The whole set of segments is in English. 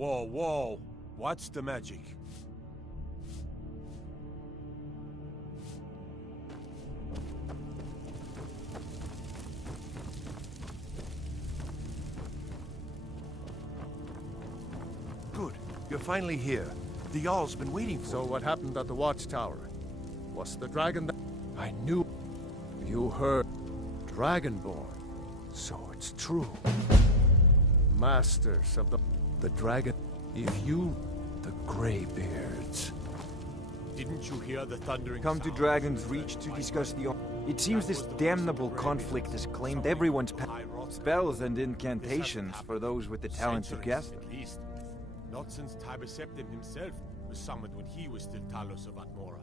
Whoa, whoa! What's the magic? Good. You're finally here. The Jarl's been waiting for you. So what happened at the watchtower? Was the dragon that... I knew... You heard... Dragonborn. So it's true. Masters of the dragon... If you... The Greybeards. Didn't you hear the thundering Come to sound? Dragon's Reach to discuss the... It seems this damnable conflict has claimed everyone's spells and incantations for those with the talent to guess them. At least. Not since Tiber Septim himself was summoned when he was still Talos of Atmora.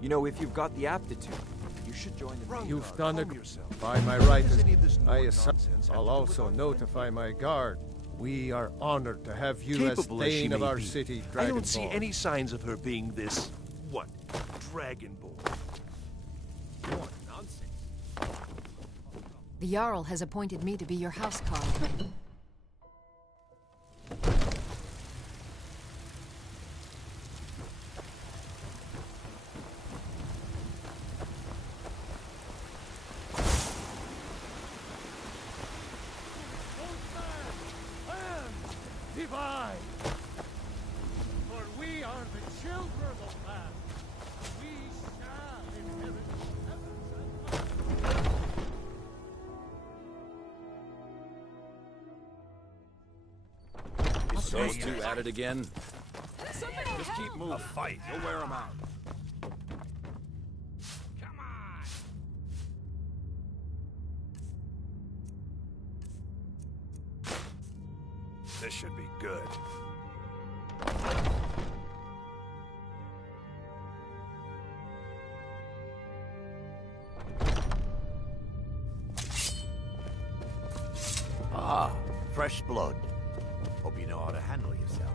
You know, if you've got the aptitude, you should join the... You've done it by my right. I'll also notify my guard. We are honored to have you Capable as as she Thane of may our be, city, Dragonborn. I don't see any signs of her being this... what? Dragonborn. What nonsense. The Jarl has appointed me to be your housecarl. Divine! For we are the children of man. We shall inherit heavens and earth. Those two at it again? Just keep moving. A fight. You'll wear them out. Come on! This should be good. Ah, fresh blood. Hope you know how to handle yourself.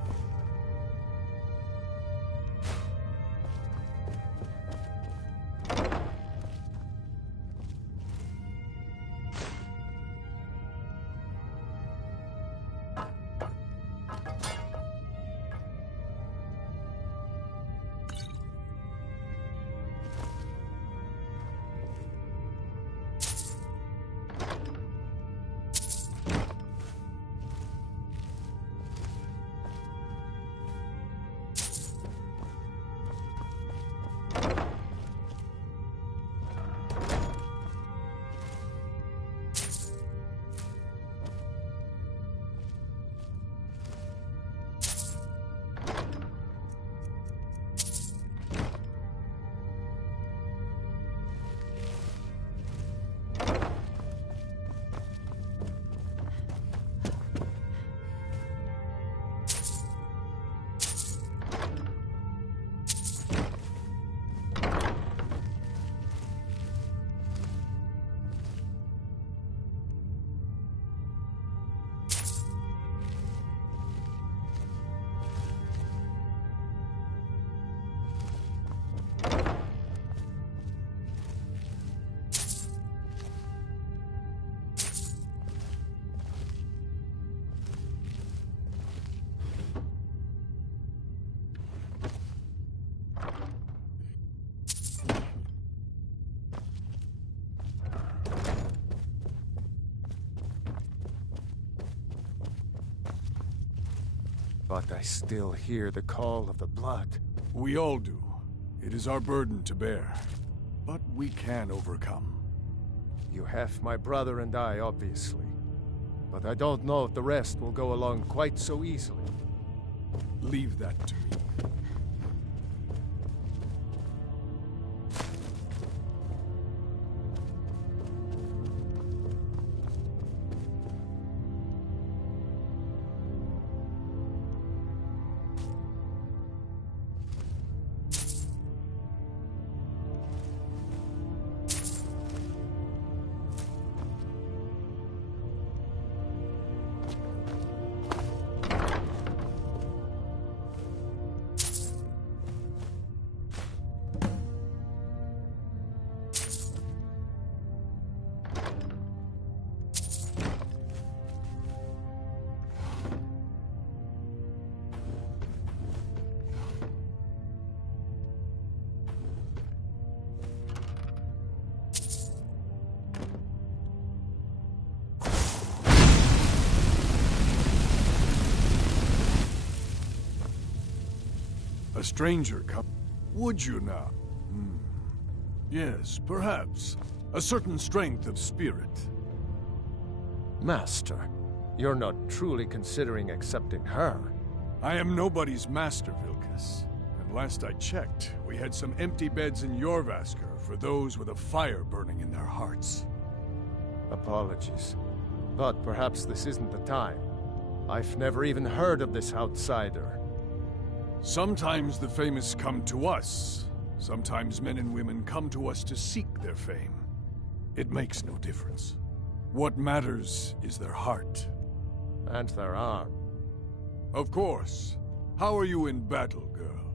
But I still hear the call of the blood. We all do. It is our burden to bear. but we can overcome. You have my brother and I, obviously. But I don't know if the rest will go along quite so easily. Leave that to me. A stranger come. Would you now? Yes, perhaps. A certain strength of spirit. Master, you're not truly considering accepting her. I am nobody's master, Vilkas. And last I checked, we had some empty beds in Jorvaskr for those with a fire burning in their hearts. Apologies. But perhaps this isn't the time. I've never even heard of this outsider. Sometimes the famous come to us. Sometimes men and women come to us to seek their fame. It makes no difference. What matters is their heart. And their arm. Of course. How are you in battle, girl?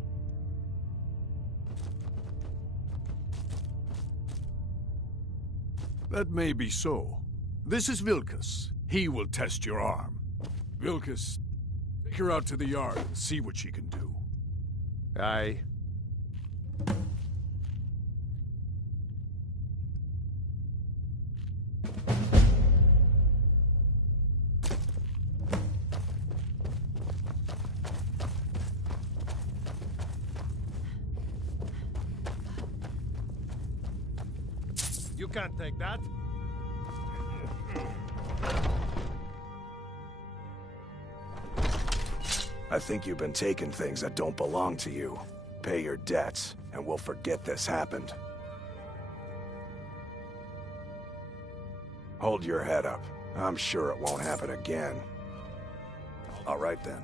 That may be so. This is Vilkas. He will test your arm. Vilkas, take her out to the yard and see what she can do. Aye. You can't take that. I think you've been taking things that don't belong to you. Pay your debts, and we'll forget this happened. Hold your head up. I'm sure it won't happen again. All right then.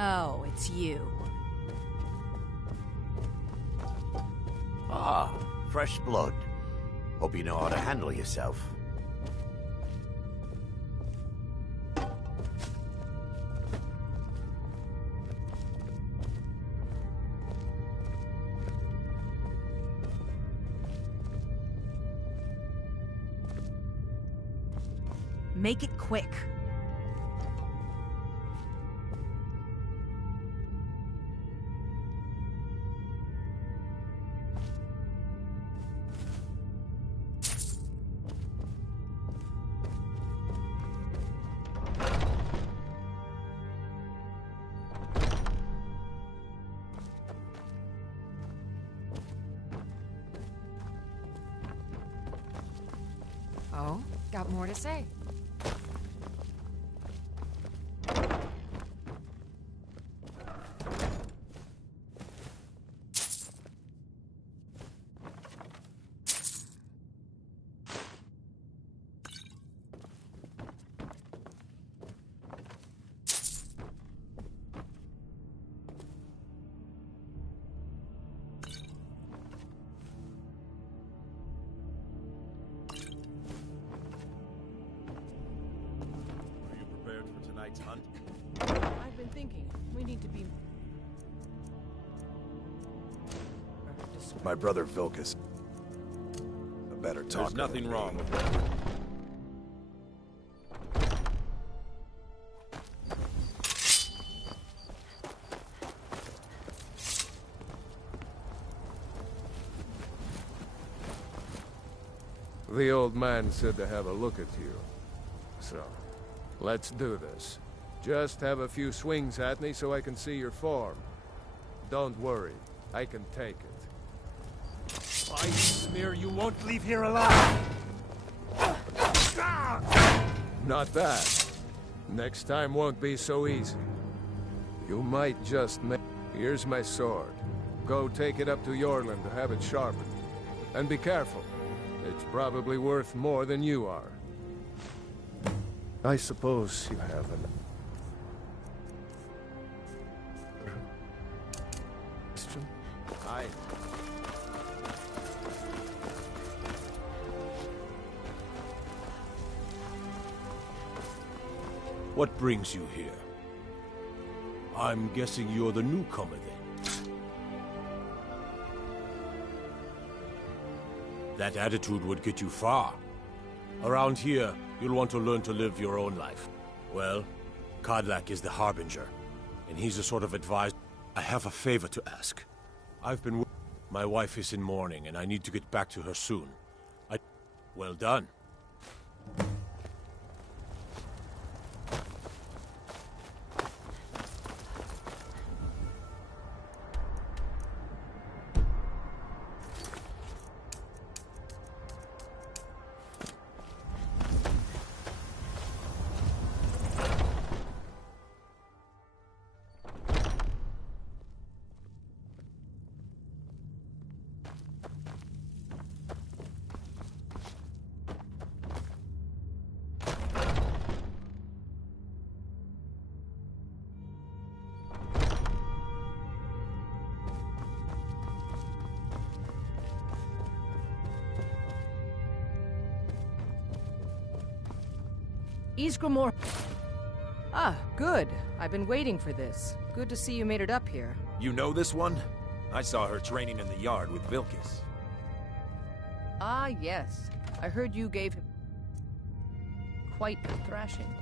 Oh, it's you. Ah, fresh blood. Hope you know how to handle yourself. Make it quick. Oh, got more to say. Hunt? I've been thinking, we need to be... My brother Vilkas. A better talker. There's nothing wrong with that. The old man said to have a look at you. So, let's do this. Just have a few swings at me so I can see your form. Don't worry, I can take it. I swear you won't leave here alive! Not that. Next time won't be so easy. You might just make... Here's my sword. Go take it up to Yorland to have it sharpened. And be careful. It's probably worth more than you are. I suppose you have an... question? I... What brings you here? I'm guessing you're the newcomer then. That attitude would get you far. Around here, you'll want to learn to live your own life. Well, Kodlak is the Harbinger, and he's the sort of advisor. I have a favor to ask. My wife is in mourning, and I need to get back to her soon. Well done. Ysgramor. Ah, good. I've been waiting for this. Good to see you made it up here. You know this one? I saw her training in the yard with Vilkis. Ah, yes. I heard you gave him quite a thrashing.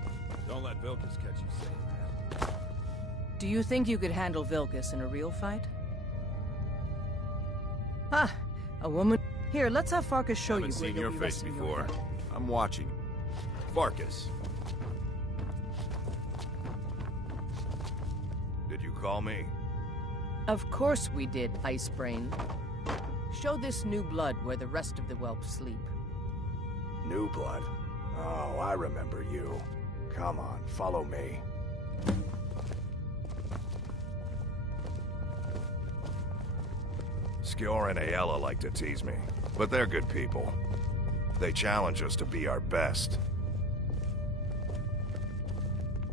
Don't let Vilkis catch you saying that. Do you think you could handle Vilkis in a real fight? Ah, a woman. Here, let's have Farkas show you Haven't where seen you'll your be face resting before. your head. I'm watching. Farkas. Did you call me? Of course we did, Icebrain. Show this new blood where the rest of the whelps sleep. New blood? Oh, I remember you. Come on, follow me. Skjor and Aella like to tease me, but they're good people. They challenge us to be our best.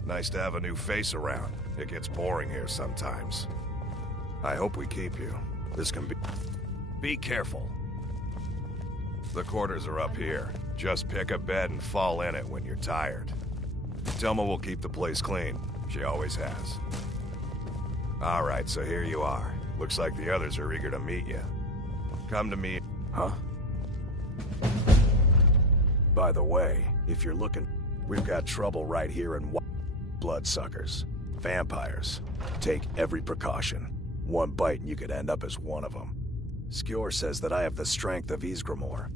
Nice to have a new face around. It gets boring here sometimes. I hope we keep you. This can be... Be careful. The quarters are up here. Just pick a bed and fall in it when you're tired. Telma will keep the place clean. She always has. All right, so here you are. Looks like the others are eager to meet you. Come to me... Huh? By the way, if you're looking... We've got trouble right here in... Bloodsuckers. Vampires. Take every precaution. One bite and you could end up as one of them. Skjor says that I have the strength of Ysgramor.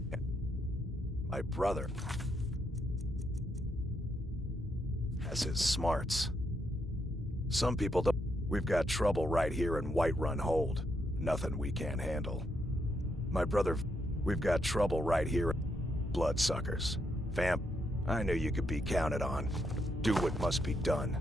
My brother has his smarts. Some people don't. We've got trouble right here in Whiterun Hold. Nothing we can't handle. My brother... We've got trouble right here. Bloodsuckers. Vamp... I knew you could be counted on. Do what must be done.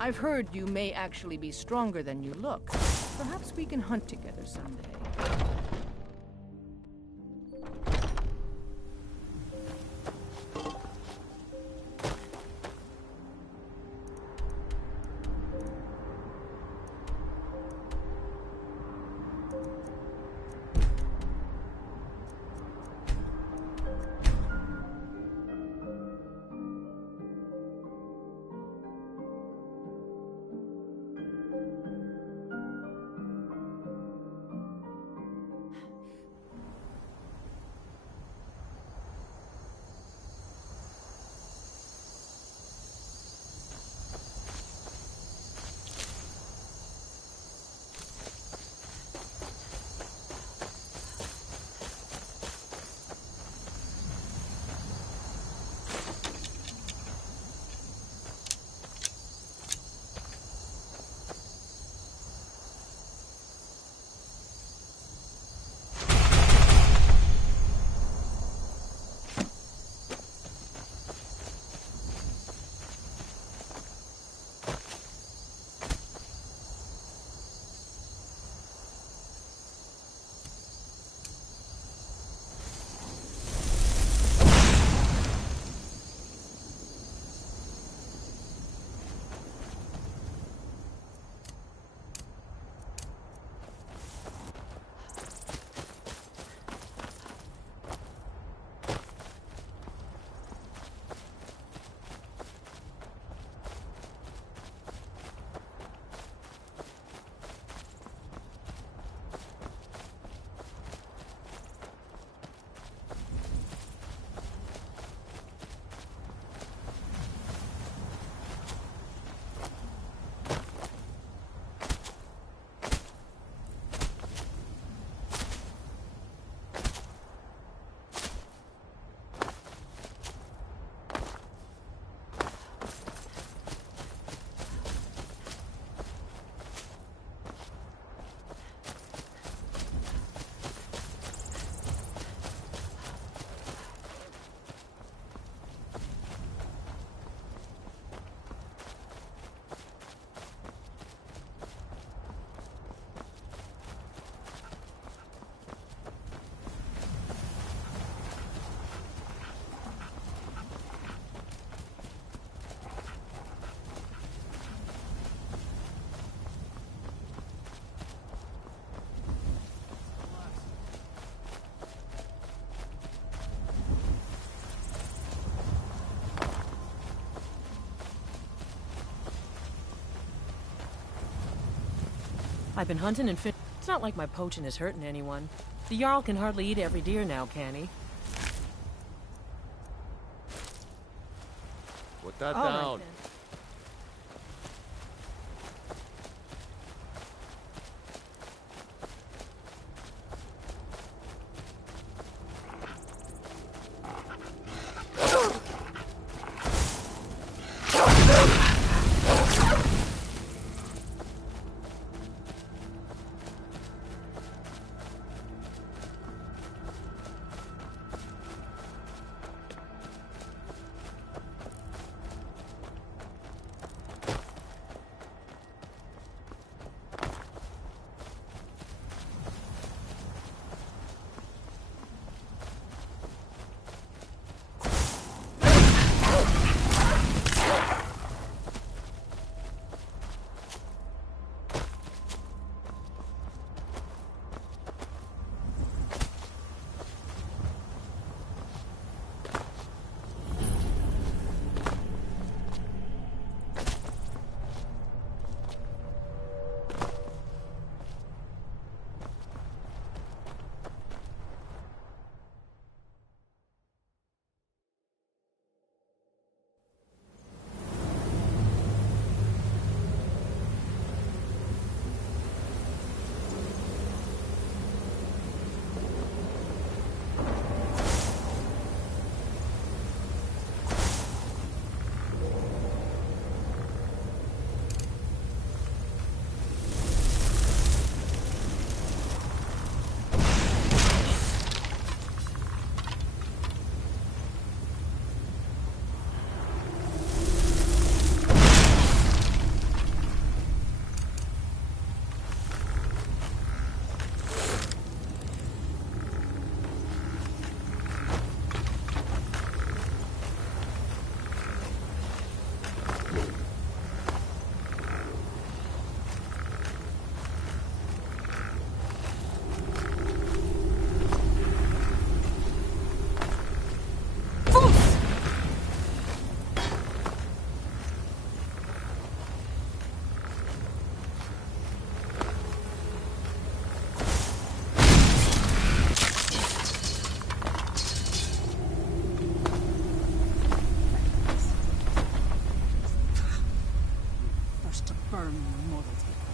I've heard you may actually be stronger than you look. Perhaps we can hunt together someday. I've been hunting and it's not like my poaching is hurting anyone. The Jarl can hardly eat every deer now, can he? Put that All down. right, then. firm mortal take.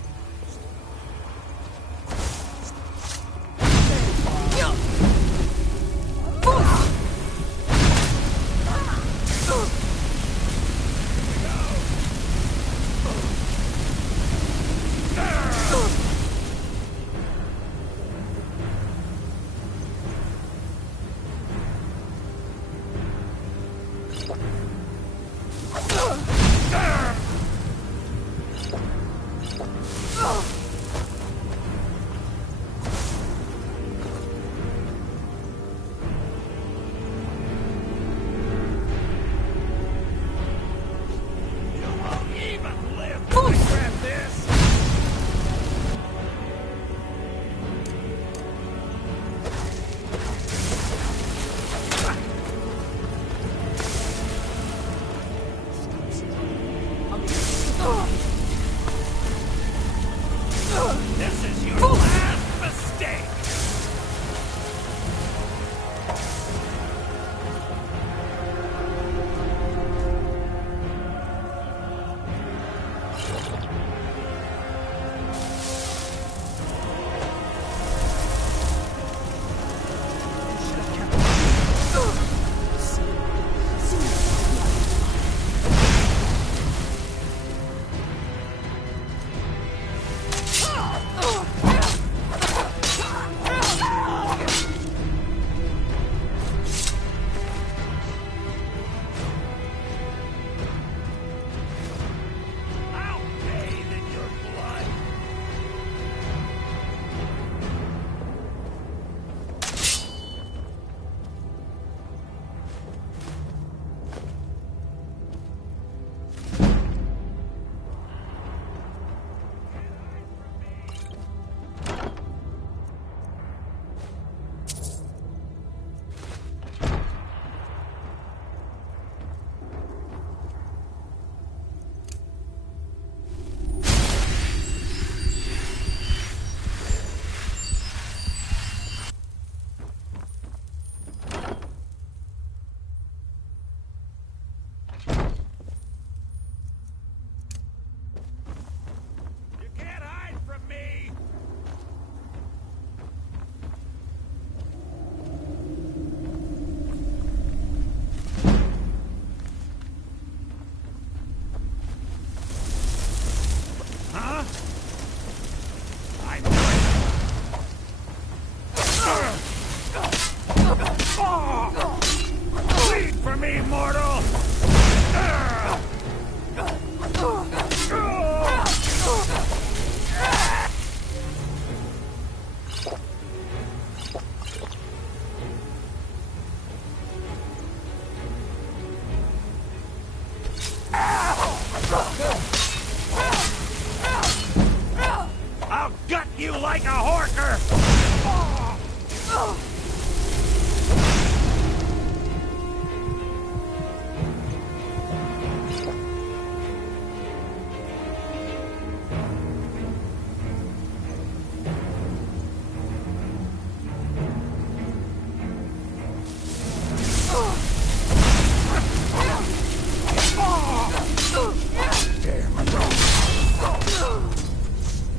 I'll gut you like a horker!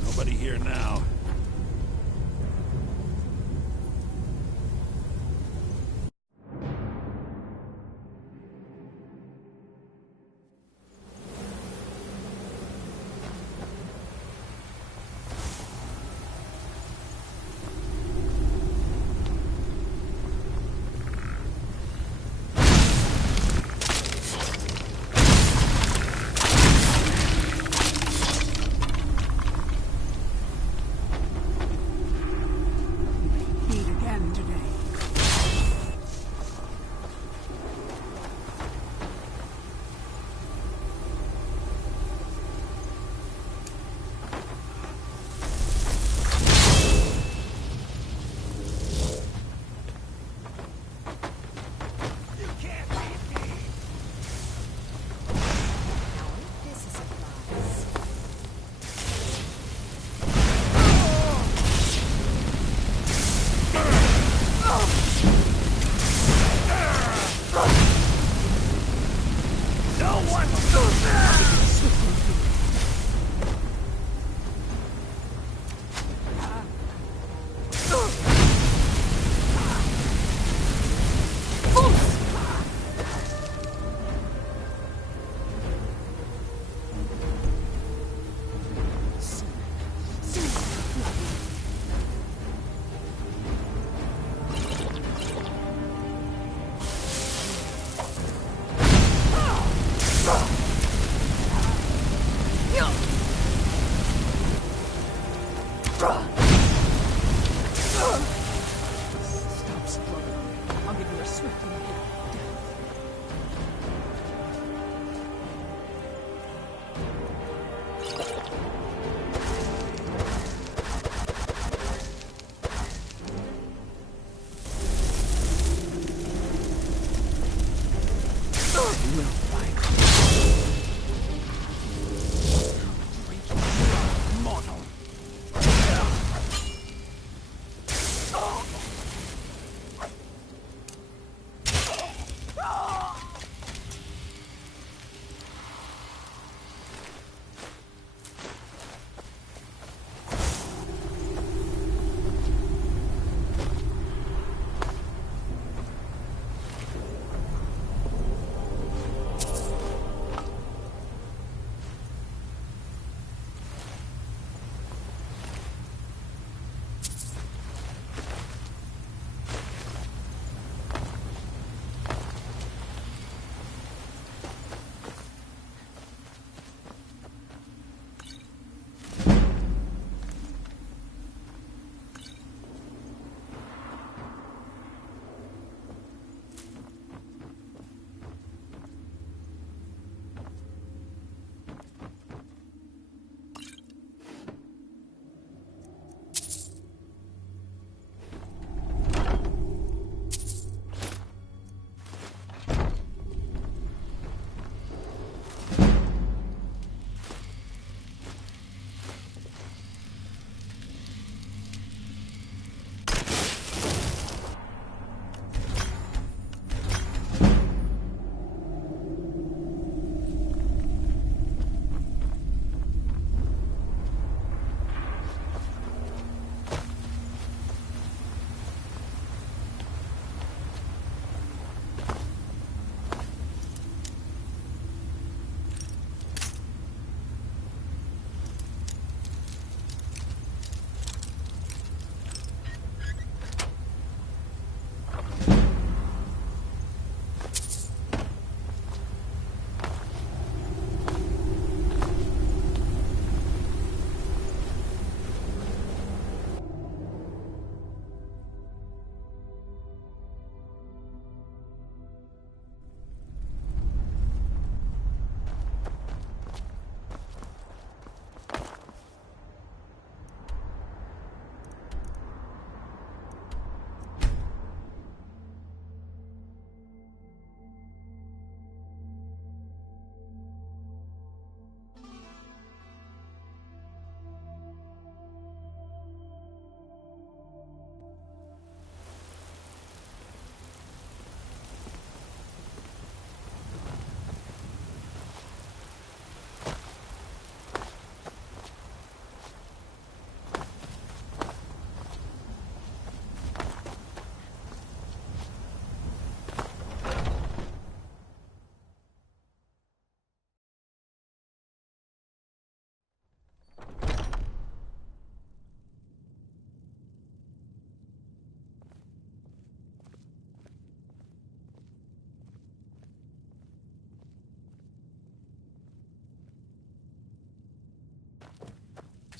Nobody here now.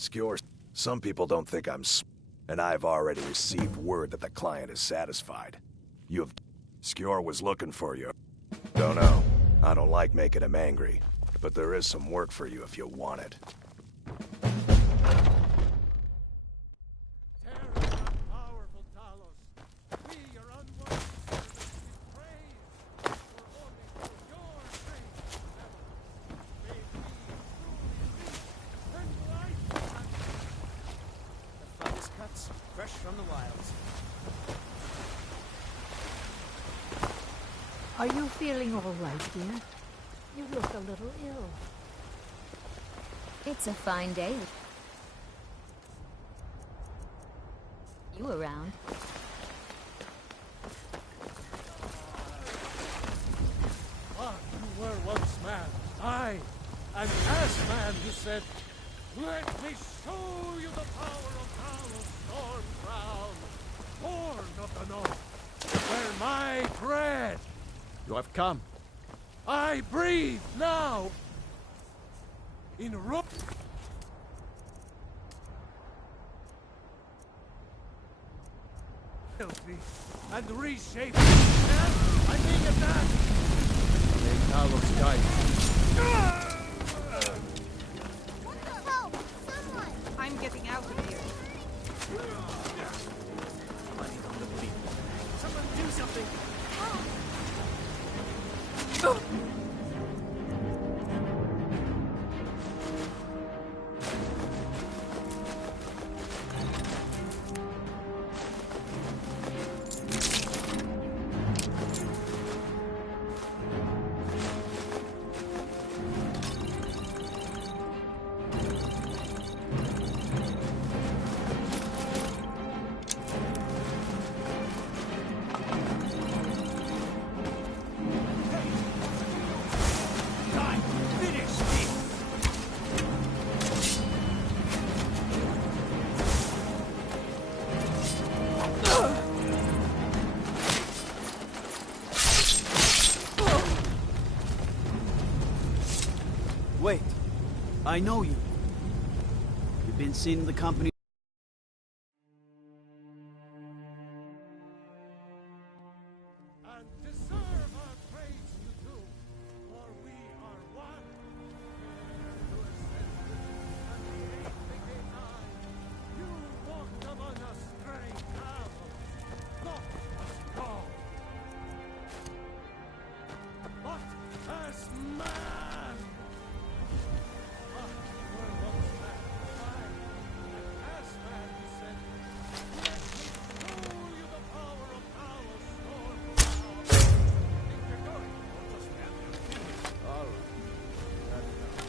Skjor, some people don't think I'm and I've already received word that the client is satisfied. Skjor was looking for you. Don't know. I don't like making him angry, but there is some work for you if you want it. Fresh from the wilds. Are you feeling all right, dear? You look a little ill. It's a fine day. You around? Ah, you were once man. I, and as man, you said, "Let me show you the power of Talos Storm Crown, born of the North, where my bread." You have come. I breathe now. In Rup. And reshape. I think of that. May Talos guide. I know you. You've been seen in the company. And deserve our praise you do, for we are one. And the eighth became nine. You walked among us, stray camels, not as God, but as man. Were once man, aye, and as man you said, let me show you the power of power, storm power. Think you're going, or just have your opinion? All right, that's enough.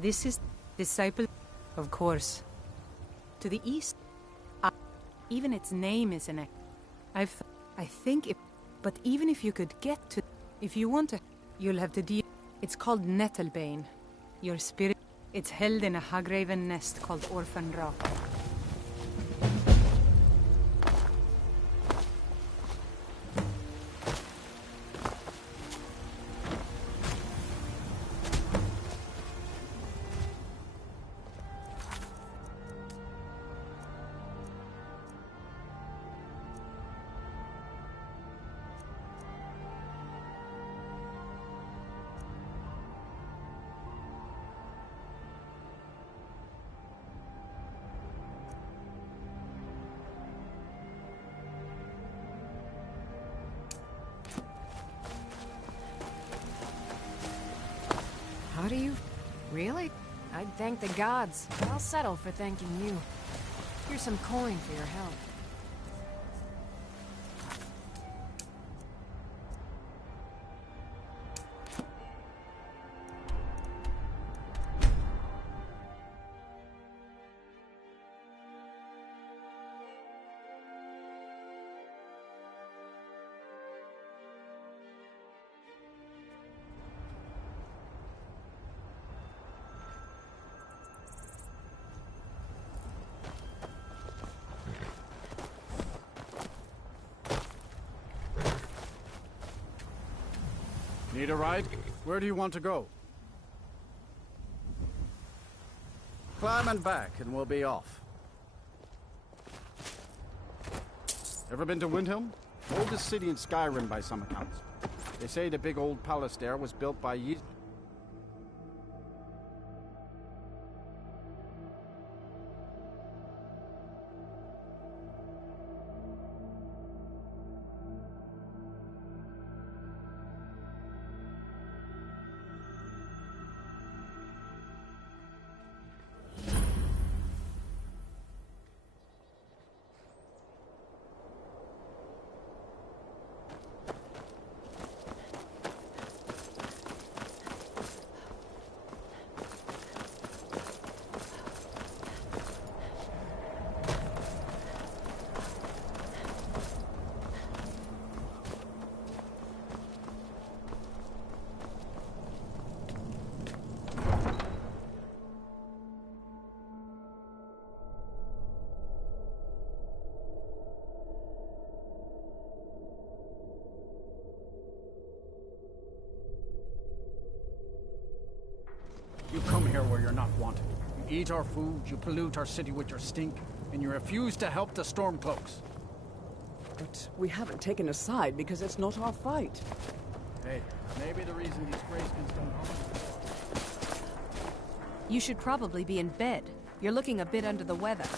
This is disciple, of course. To the east, even its name is an. I think if, but even if you could get to, if you want to, you'll have to deal. It's called Nettlebane. Your spirit, it's held in a Hagraven nest called Orphan Rock. How do you... Really? I'd thank the gods. I'll settle for thanking you. Here's some coin for your help. Need a ride? Where do you want to go? Climb and back, and we'll be off. Ever been to Windhelm? Oldest city in Skyrim by some accounts. They say the big old palace there was built by You come here where you're not wanted. You eat our food, you pollute our city with your stink, and you refuse to help the Stormcloaks. But we haven't taken a side because it's not our fight. Hey, maybe the reason these Greyskins don't harm. You should probably be in bed. You're looking a bit under the weather.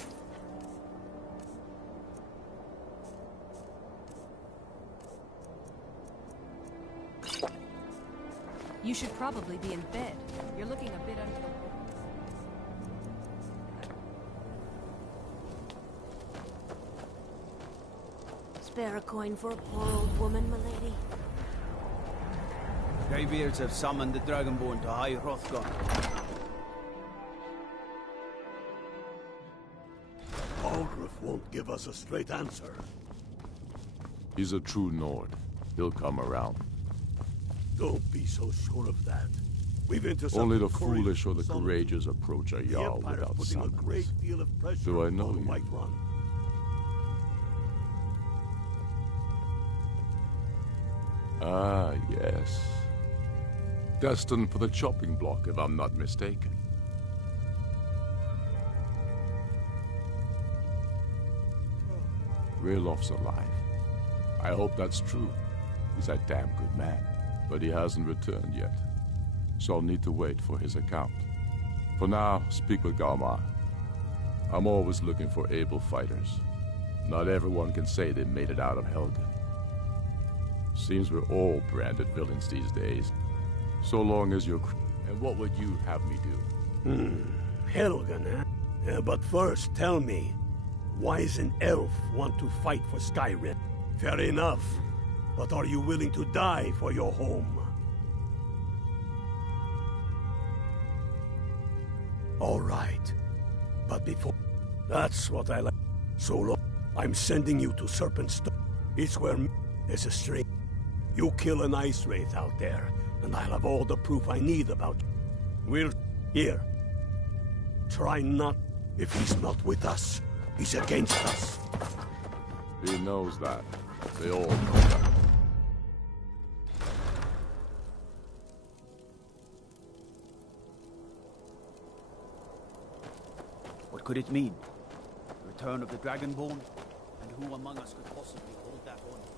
You should probably be in bed. You're looking a bit under the... Spare a coin for a poor old woman, milady. Greybeards have summoned the Dragonborn to High Hrothgar. Aldrich won't give us a straight answer. He's a true Nord. He'll come around. Don't be so sure of that. We've intercepted Only the couriers foolish or the from courageous approach a the Jarl Empire's without putting a summons. great deal of pressure Do I know on you? Whiterun. Ah, yes. Destined for the chopping block, if I'm not mistaken. Raloff's alive. I hope that's true. He's a damn good man, but he hasn't returned yet. So I'll need to wait for his account. For now, speak with Galmar. I'm always looking for able fighters. Not everyone can say they made it out of Helgen. Seems we're all branded villains these days. So long as you're... And what would you have me do? Helgen, eh? But first, tell me, why does an elf want to fight for Skyrim? Fair enough, but are you willing to die for your home? All right, but before... That's what I like. So long, I'm sending you to Serpentstone. It's where there's a string. You kill an ice wraith out there, and I'll have all the proof I need about you. We'll... Here. Try not... If he's not with us, he's against us. He knows that. They all know that. What could it mean? The return of the Dragonborn? And who among us could possibly hold that honor?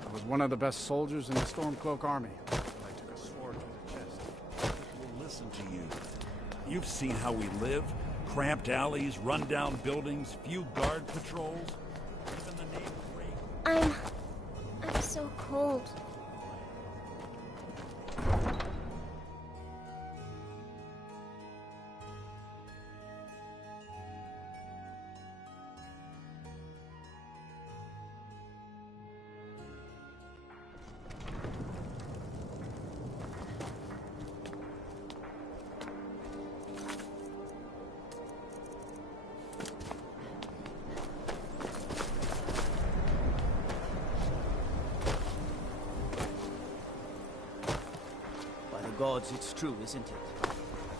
I was one of the best soldiers in the Stormcloak army. I took a sword to the chest. Will listen to you. You've seen how we live. Cramped alleys, run-down buildings, few guard patrols. Even the name of rape. I'm so cold. Gods, it's true, isn't it? The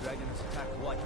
dragon has attacked Whiterun.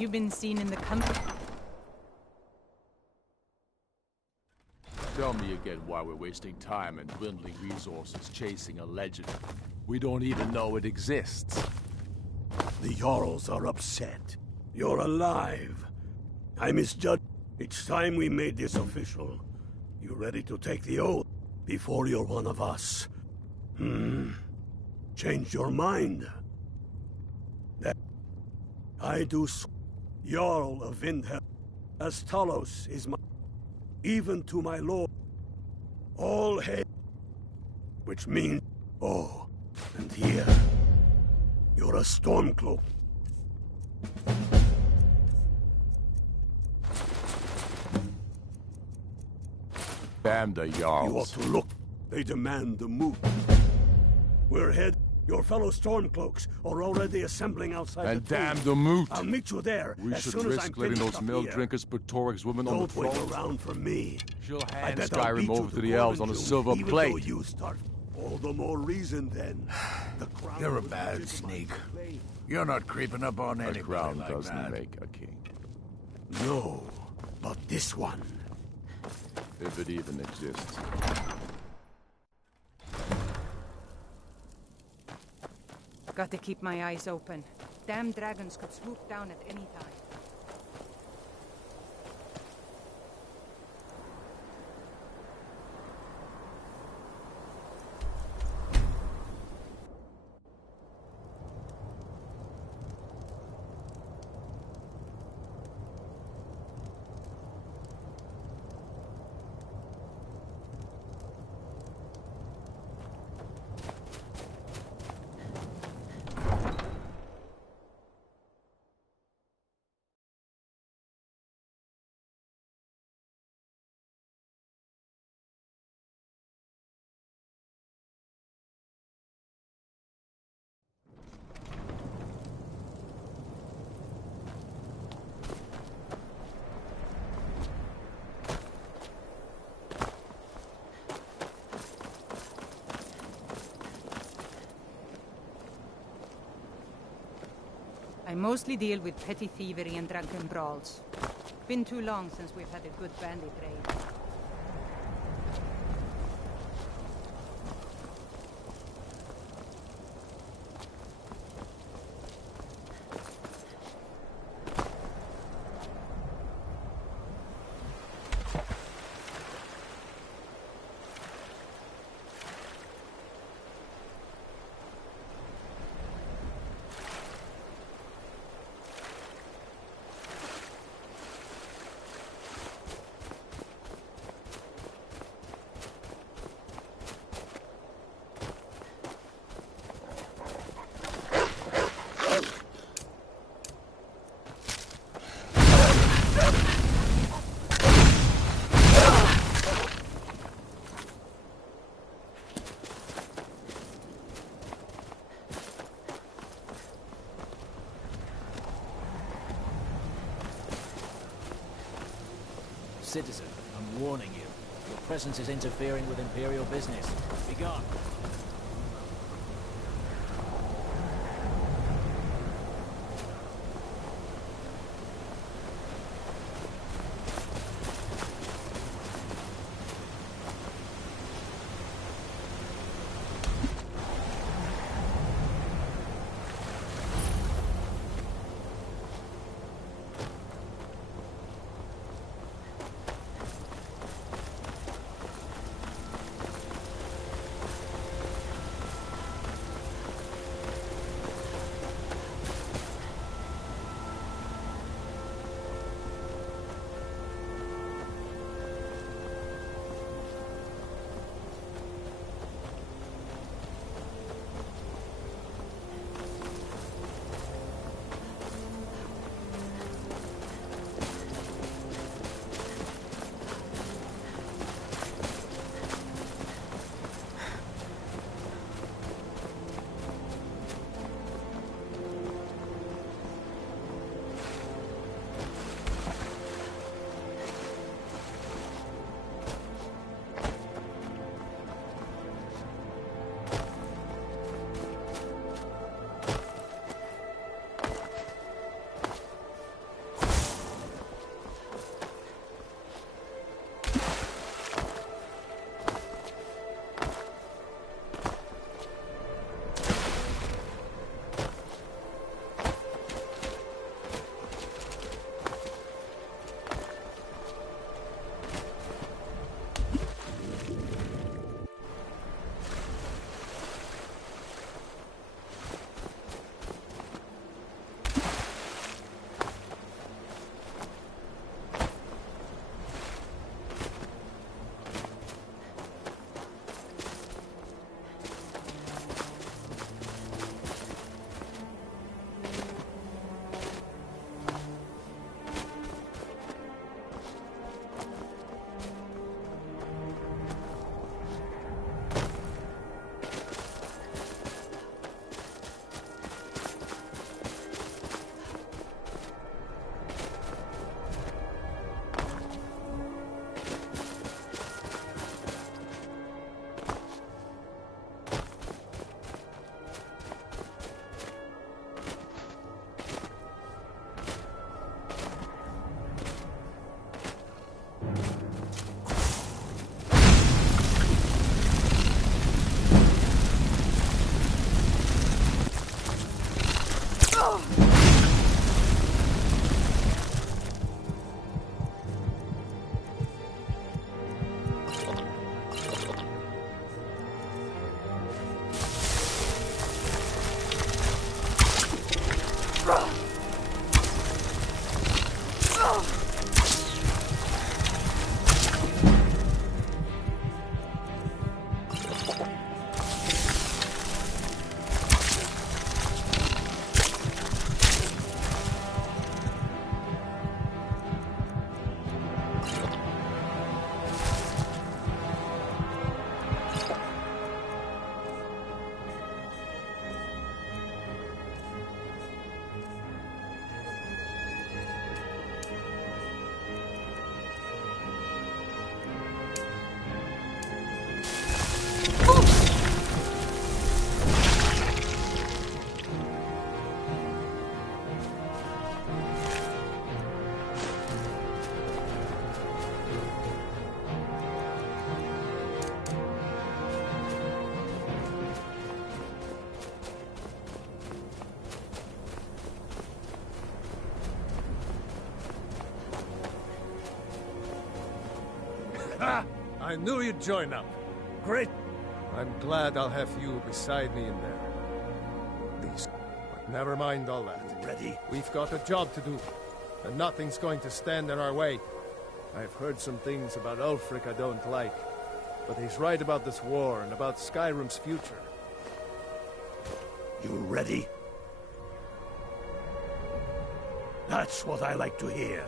You've been seen in the company. Tell me again why we're wasting time and dwindling resources chasing a legend. We don't even know it exists. The Jarls are upset. You're alive. I misjudged. It's time we made this official. You ready to take the oath before you're one of us? Change your mind. That I do. Jarl of Windhelm, as Talos is my, even to my lord. All hail, which means, oh, and here, you're a Stormcloak. Damn the Jarls. You ought to look. They demand the move. We're head. Your fellow Stormcloaks are already assembling outside and the damn the moot. I'll meet you there. We as should soon as risk I'm letting finished those up milk here. drinkers put Toryg's women on the Don't throne. wait around for me. She'll I hand bet I'll beat Skyrim you over to the the elves on a Golden silver Jewel, plate. Even though you start. All the more reason then. The crown You're a was bad legitimized sneak. to play. You're not creeping up on A anybody crown like doesn't that. make a king. No, but this one. If it even exists. Got to keep my eyes open. Damn dragons could swoop down at any time. I mostly deal with petty thievery and drunken brawls. Been too long since we've had a good bandit raid. Citizen, I'm warning you. Your presence is interfering with Imperial business. Be gone. I knew you'd join up. Great. I'm glad I'll have you beside me in there. These... But never mind all that. Ready? We've got a job to do, and nothing's going to stand in our way. I've heard some things about Ulfric I don't like, but he's right about this war and about Skyrim's future. You ready? That's what I like to hear.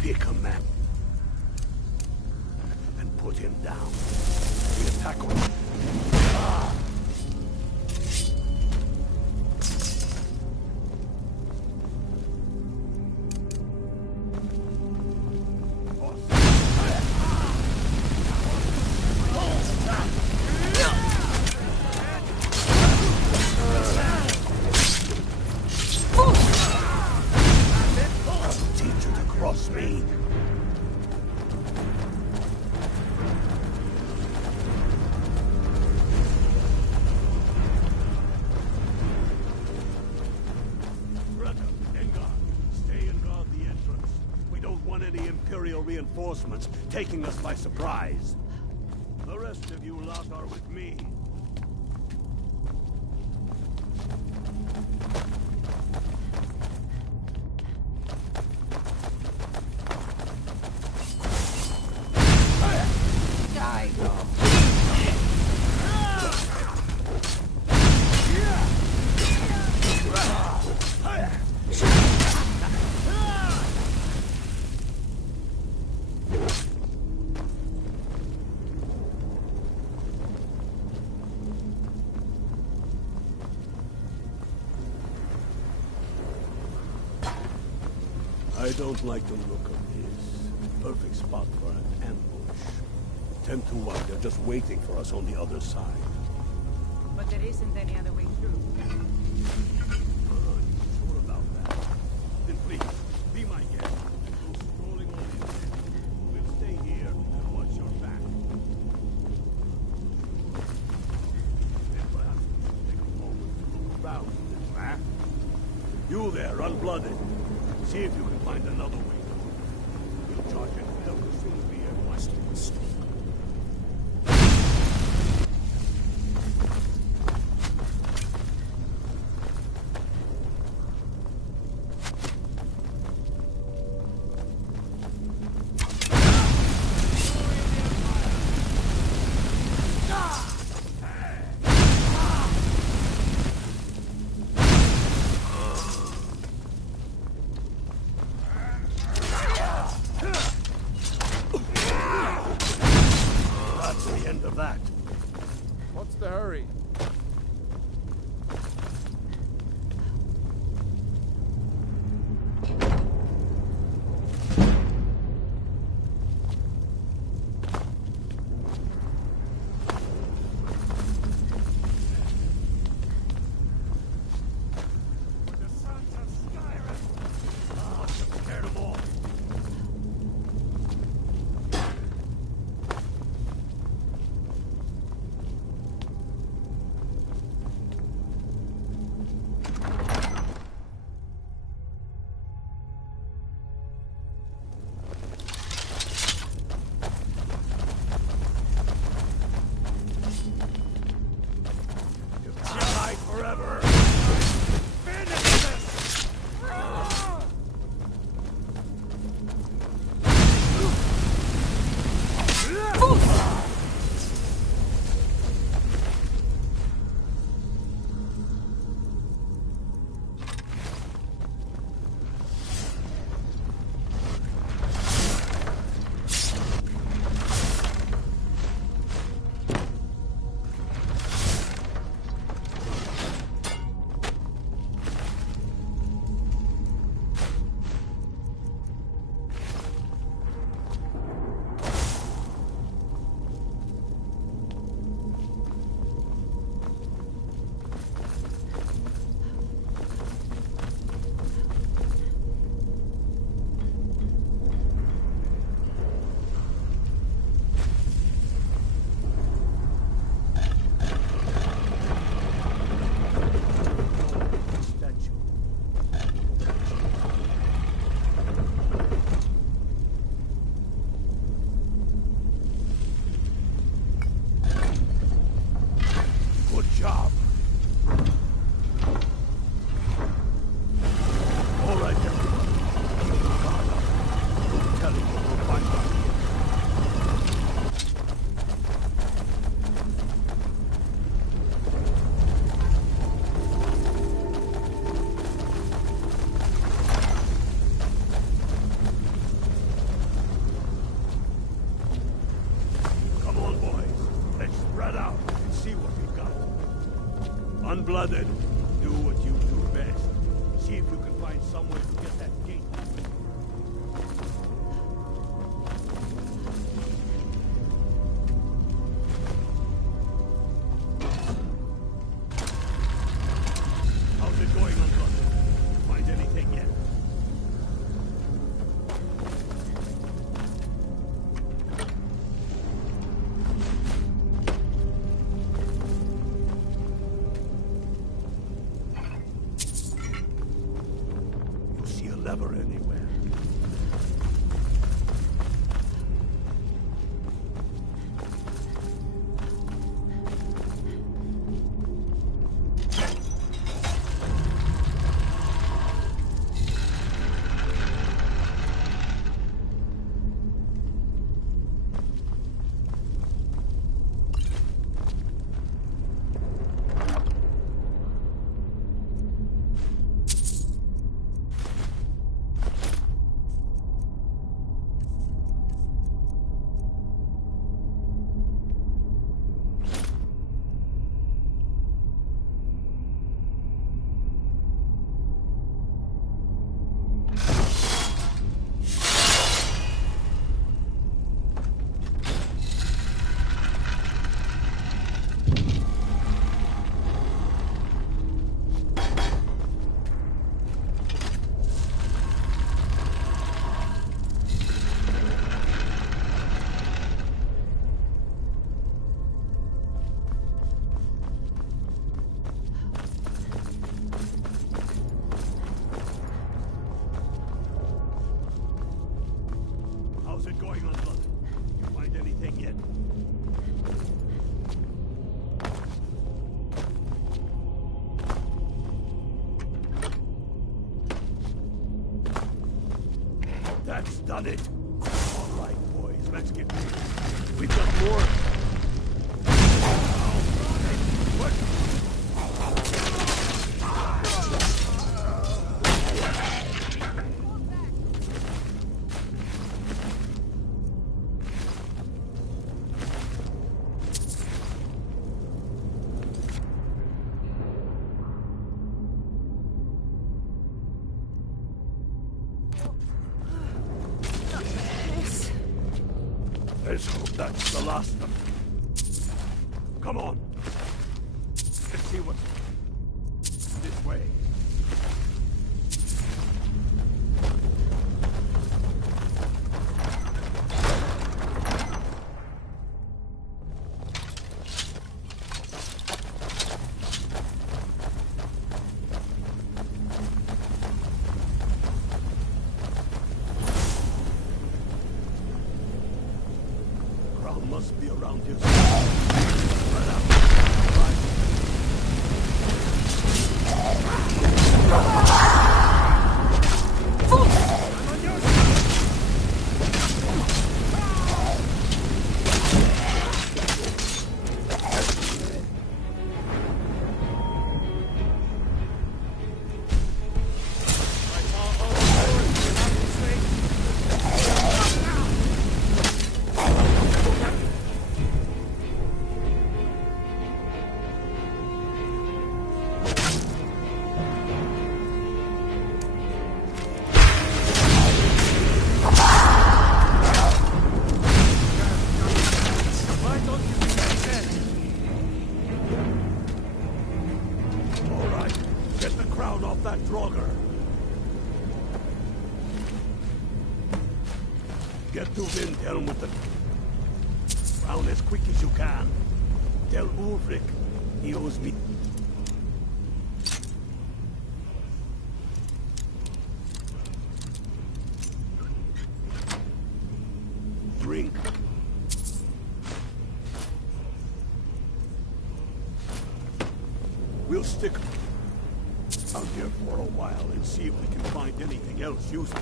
Pick a man and put him down. We attack him. Reinforcements taking us by surprise. The rest of you lot are with me. I don't like the look of this. Perfect spot for an ambush. 10 to 1, they're just waiting for us on the other side. But there isn't any other way through. Sure about that. Then please, be my guest. Go strolling on in. We'll stay here and watch your back. Then perhaps take a moment to look around a little, huh? You there, unblooded. See if you can find another way. We'll charge it help as soon as we hear one. What's the hurry? Unblooded, do what you do best. See if you can find some way to get that gate. How's it going, Unblooded? Find anything yet? Lever anywhere. How's it going, Unblooded? You find anything yet? That's done it. All right, boys, let's get moving. We've got more. What? Let's hope that's the last of them. Come on. Let's see what's this way. Must be around here. Spread out. That Draugr. Get to Windhelm with the crown as quick as you can. Tell Ulrich he owes me. Drink. We'll stick out here for a while and see if we can find anything else useful.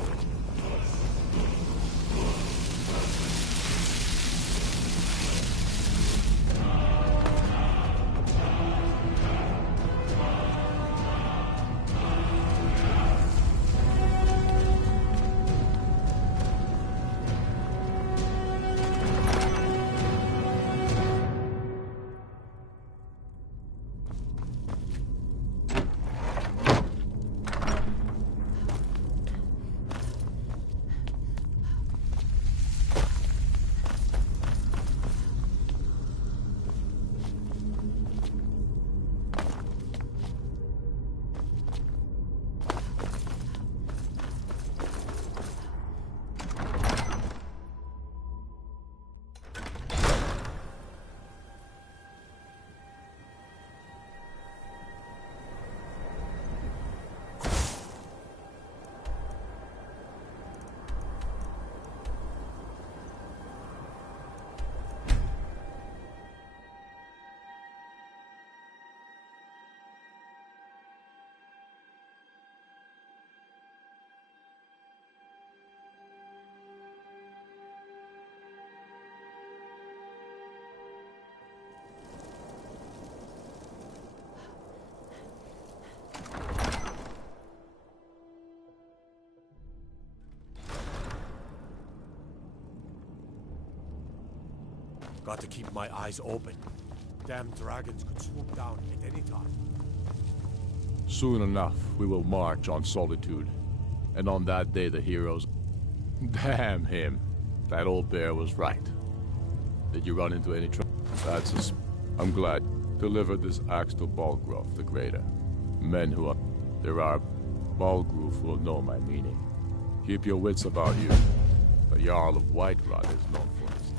Got to keep my eyes open. Damn dragons could swoop down at any time. Soon enough, we will march on Solitude. And on that day, the heroes... Damn him. That old bear was right. Did you run into any trouble? I'm glad. Delivered this axe to Balgruf the Greater. Men who are... There are... Balgruf will know my meaning. Keep your wits about you. The Jarl of Whiterun is known for his...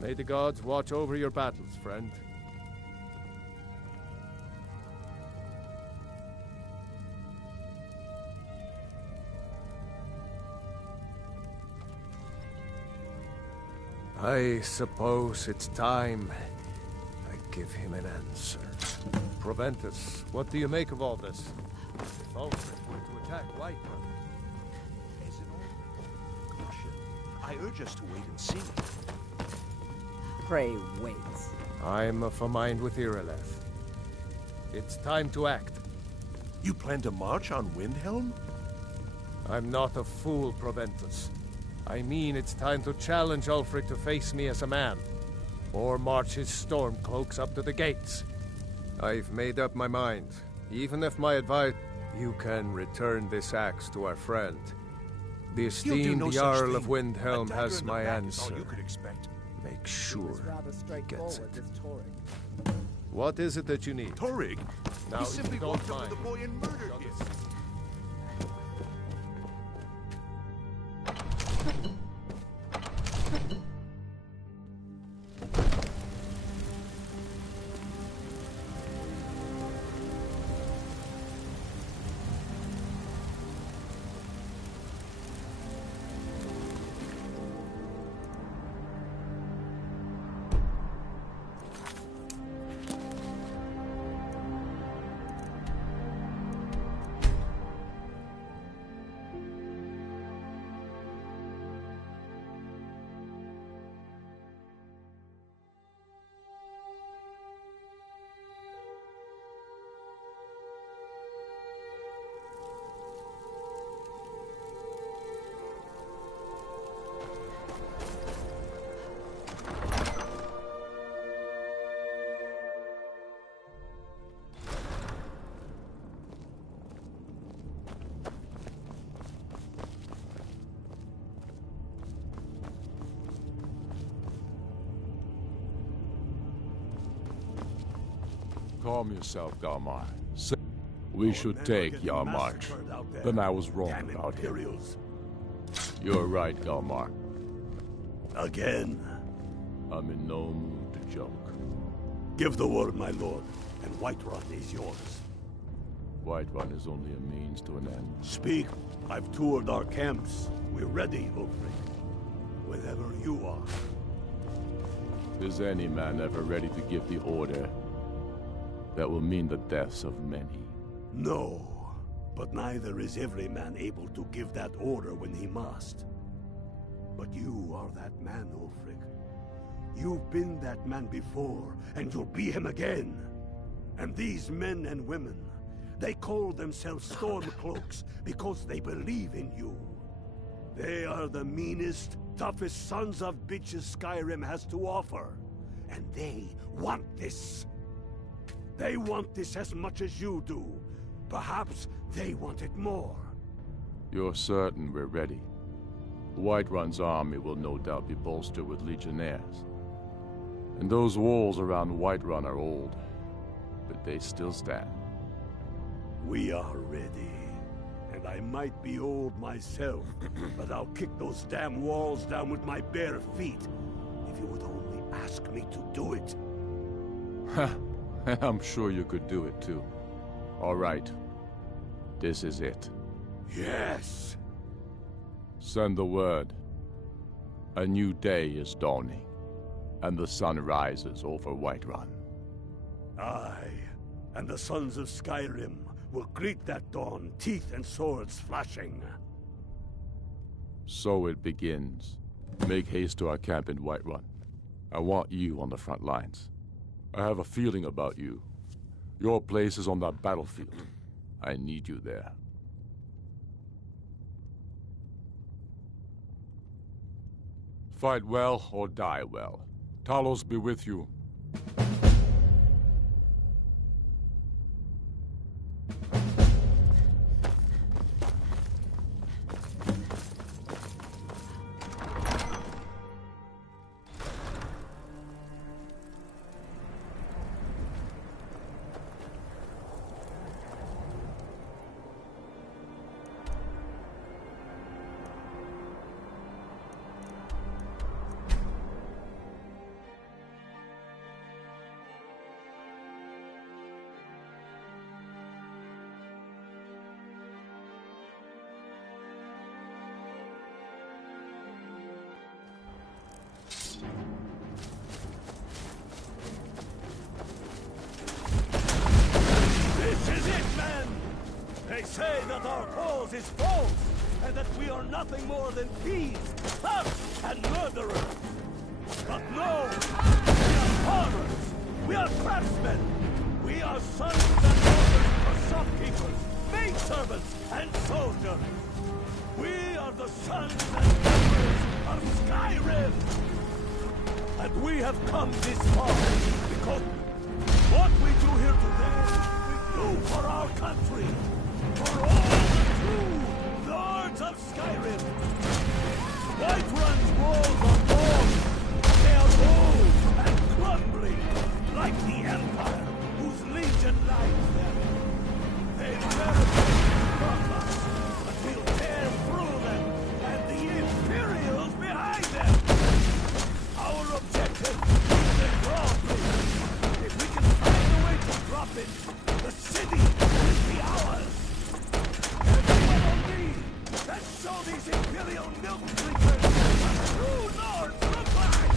May the gods watch over your battles, friend. I suppose it's time I give him an answer. Proventus, what do you make of all this? If Ulfric were to attack Whiterun... As in all caution, I urge us to wait and see. Pray wait. I'm of a mind with Irileth. It's time to act. You plan to march on Windhelm? I'm not a fool, Proventus. I mean it's time to challenge Ulfric to face me as a man, or march his stormcloaks up to the gates. I've made up my mind. Even if my advice... You can return this axe to our friend. The esteemed Jarl of Windhelm has my answer. You could expect. Make sure he gets it. What is it that you need? Torrig? Now, He if simply you don't walked up mind, to the boy and murdered him. Calm yourself, Galmar. We should take Yarmarch. Then I was wrong about him. You're right, Galmar. Again? I'm in no mood to joke. Give the word, my lord, and Whiterun is yours. Whiterun is only a means to an end. Speak. I've toured our camps. We're ready, Ulfric. Whenever you are. Is any man ever ready to give the order that will mean the deaths of many? No, but neither is every man able to give that order when he must. But you are that man, Ulfric. You've been that man before, and you'll be him again. And these men and women, They call themselves Stormcloaks because they believe in you. They are the meanest, toughest sons of bitches Skyrim has to offer. And they want this. They want this as much as you do. Perhaps they want it more. You're certain we're ready? Whiterun's army will no doubt be bolstered with legionnaires. And those walls around Whiterun are old, but they still stand. We are ready. And I might be old myself, but I'll kick those damn walls down with my bare feet, if you would only ask me to do it. I'm sure you could do it too. All right. This is it. Yes! Send the word. A new day is dawning, and the sun rises over Whiterun. Aye, and the sons of Skyrim will greet that dawn, teeth and swords flashing. So it begins. Make haste to our camp in Whiterun. I want you on the front lines. I have a feeling about you. Your place is on that battlefield. I need you there. Fight well or die well. Talos be with you. They say that our cause is false, and that we are nothing more than thieves, thugs, and murderers. But no! We are farmers! We are craftsmen! We are sons and daughters of shopkeepers, maidservants, and soldiers! We are the sons and daughters of Skyrim! And we have come this far because what we do here today, we do for our country! For all the true lords of Skyrim! Whiterun's walls are gone! They are old and crumbling, like the Empire, whose legion lies there. They perished from us, but we'll tear through them, and the Imperials behind them! Our objective is the drawbridge. If we can find a way to drop it, the city will be ours! Let's show these Imperial milk drinkers what true lords look like!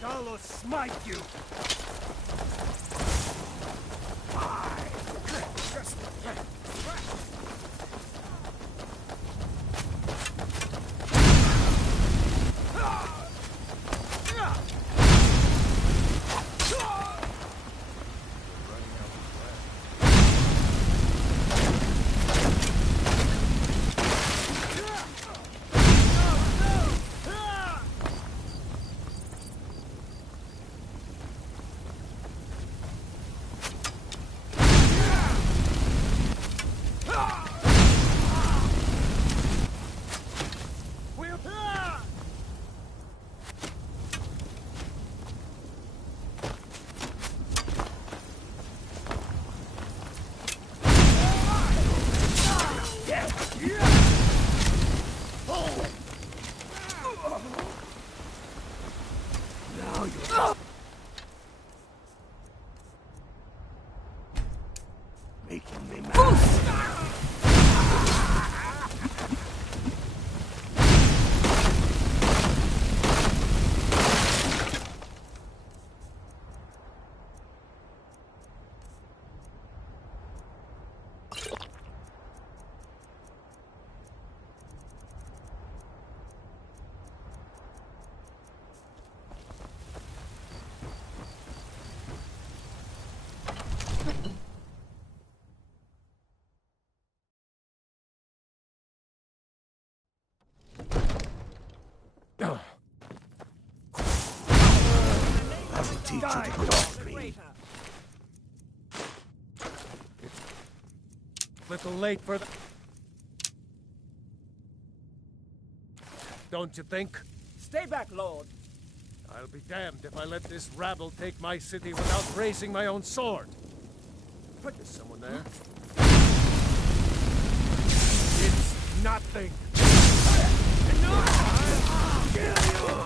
Talos smite you! Making me mad. I will teach you to cross me. Little late for the... Don't you think? Stay back, Lord. I'll be damned if I let this rabble take my city without raising my own sword. Is someone there? It's nothing. I'll kill you!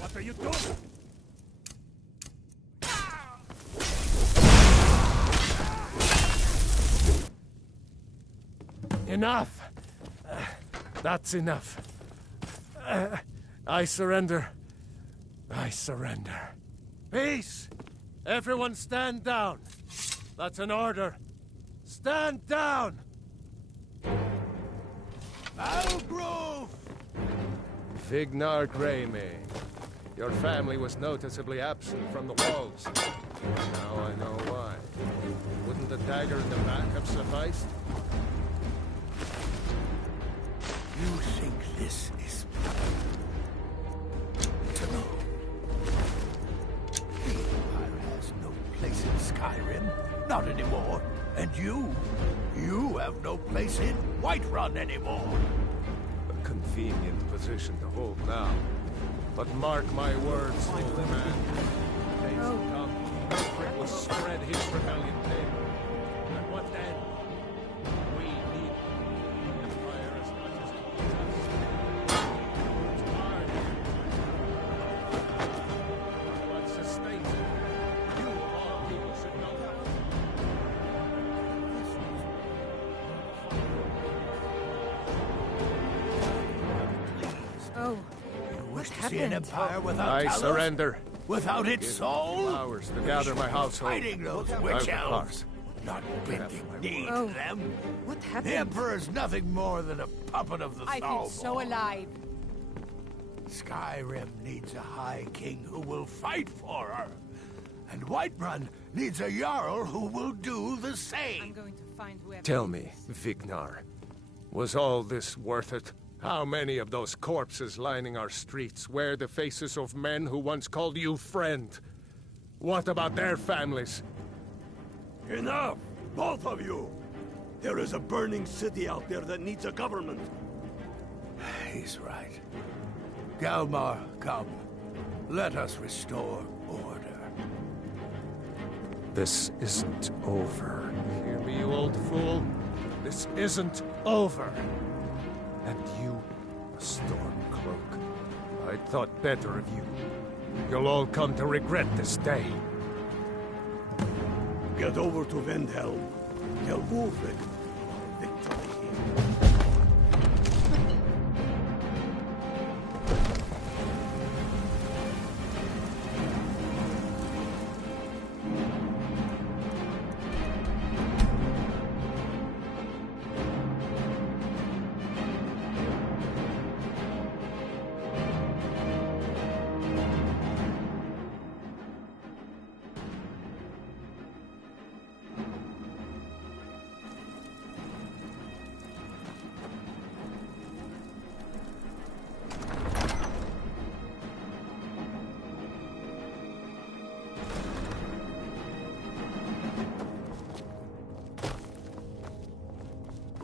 What are you doing? Enough! That's enough. I surrender. I surrender. Peace! Everyone stand down. That's an order. Stand down! Algrove! Vignar Greymane. Your family was noticeably absent from the walls. Now I know why. Wouldn't the dagger in the back have sufficed? You think this is to know? The Empire has no place in Skyrim, not anymore. And you have no place in Whiterun anymore. A convenient position to hold now. But mark my words, holy man. Days to come, Alfred will spread his rebellion tale. And what then? We need the Empire as much as it needs us. It's hard. What sustains it? You, of all people, should know that. Oh. Wish to see an empire without I Talos? surrender. Without its soul? Hours to gather my household. Fighting those witch elves. Not bending knee to them. What happened? The Emperor's nothing more than a puppet of the I feel so alive. Skyrim needs a High King who will fight for her. And Whiterun needs a Jarl who will do the same. I'm going to find whoever. Tell me, Vignar, was all this worth it? How many of those corpses lining our streets wear the faces of men who once called you friend? What about their families? Enough! Both of you! There is a burning city out there that needs a government. He's right. Galmar, come. Let us restore order. This isn't over. Hear me, you old old fool. This isn't over. And you, a Stormcloak. I thought better of you. You'll all come to regret this day. Get over to Windhelm. They'll move it. Victory here.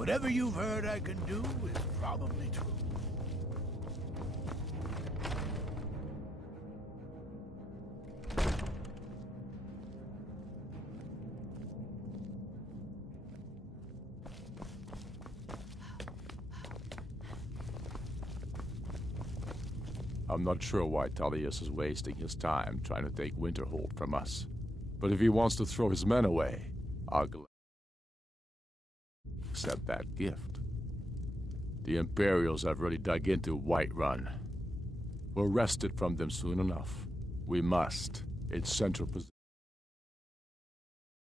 Whatever you've heard I can do is probably true. I'm not sure why Tullius is wasting his time trying to take Winterhold from us. But if he wants to throw his men away, I'll accept that gift. The Imperials have already dug into Whiterun. We'll wrest it from them soon enough. We must. Its central position.